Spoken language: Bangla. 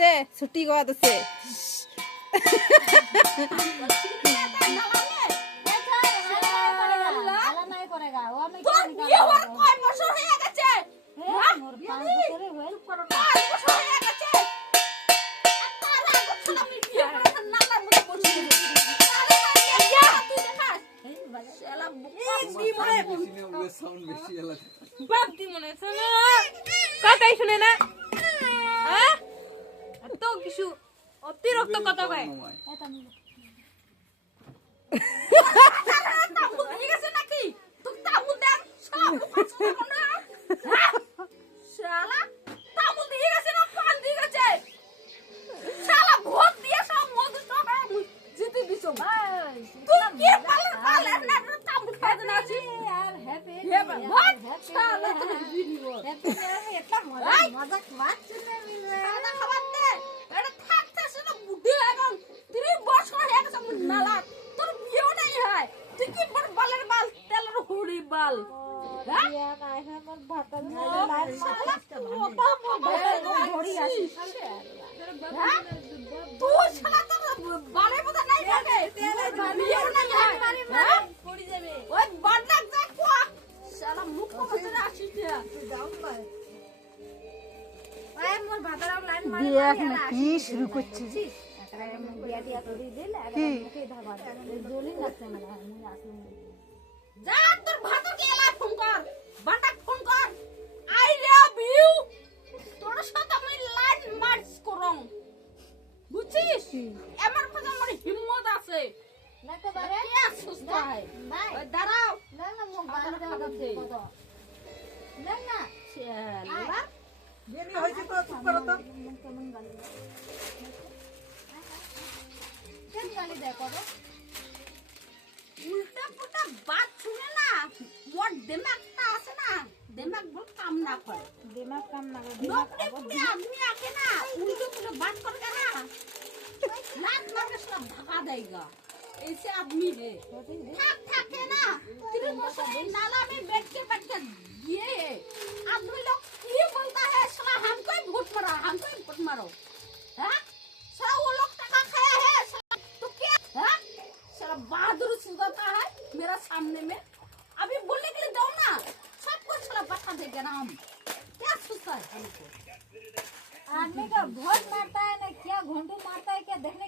যে ছুটি করা দিছে কথাই শুনে না এত কিছু অতিরিক্ত কথা কয় কি শুরু করছে উল্টা পুল্টা বাত শুনে না মোর দিমাগটা আছে না দিমাগ বল কাম না করে দিমাগ কাম না করে নকরে আদমি আছে না উল্টো পুল্টা বাত করে না লাত মারকে সব ভাগা देगा ऐसे आदमी है থাকে না 3 বছর এই नाला में बैठ के ये आदमी लोग ये बोलता है साला हमको ही भूत मारो हां साला वो लोग टका खाया है तो क्या हां साला बहादुर सुधाता है मेरा सामने में अभी बोलने के लिए दो ना सब कुछ साला बता देगा ना हम क्या सोचता है हमको आदमी का बहुत